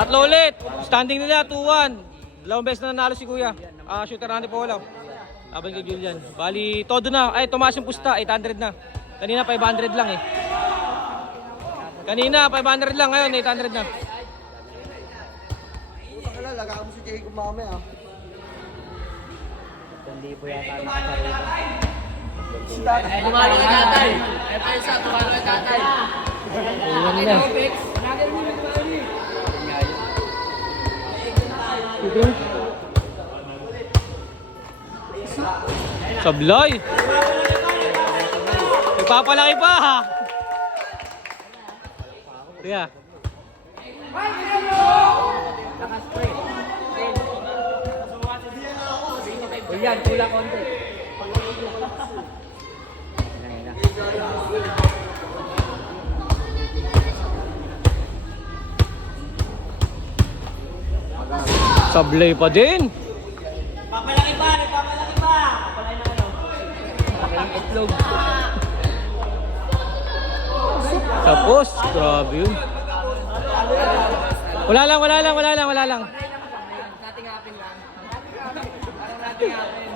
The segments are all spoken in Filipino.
Tatlo ulit. Standing nila, 2-1. Dalawang beses na nanalo si Kuya. Shooter natin po wala. Laban kay Julian. Bali, todo na. Ay, tumaas yung pusta. 800 na. Kanina, 500 lang eh. Kanina, 500 lang. Ngayon, 800 na. Lagaan mo si Jacob mamaya. Hindi po yata nakasarito. Tumalo kay tatay. Ito tumalo kay tatay. Iwan nila. Sablay. Nagpapalaki pa ha. Kaya. Yan, kulang konti. Sablay pa din. Papalaki pa, nagpapalaki pa. Papalaki na ano. Ang itlog. Tapos, grabe yun. Wala lang. Nating hapin lang. Parang nating hapin.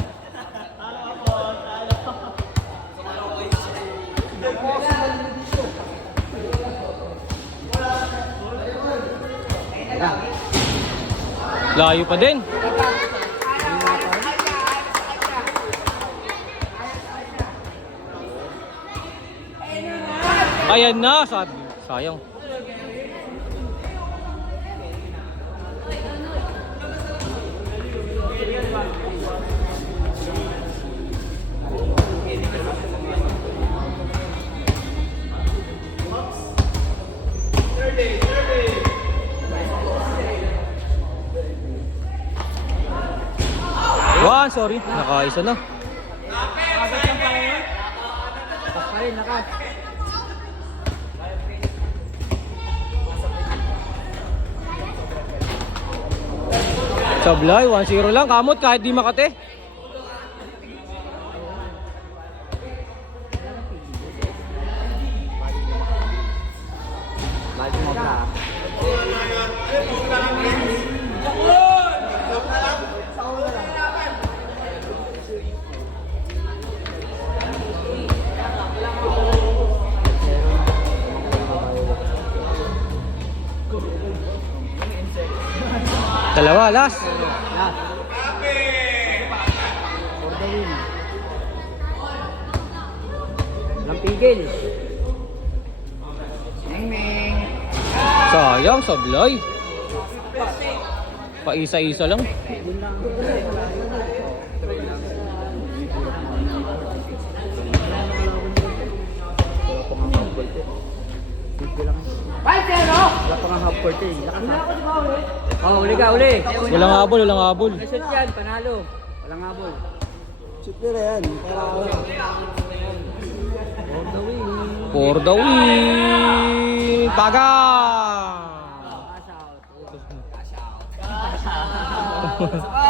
Layo pa din. Ayan na, sabi. Sayang. One, sorry. Nakaisa na. Sablay, 1-0 lang. Kamot kahit di Makate. Lagi mo ka. Dalawa, last. Last. For the win. Walang pigil. Sayang, sablay. Paisa-isa lang. Wala pa nga half court eh. Oh, uli ka, uli. Walang habol. May shoot yan, panalo. Walang habol. Shoot nila yan. For the win. Paga. Pass out.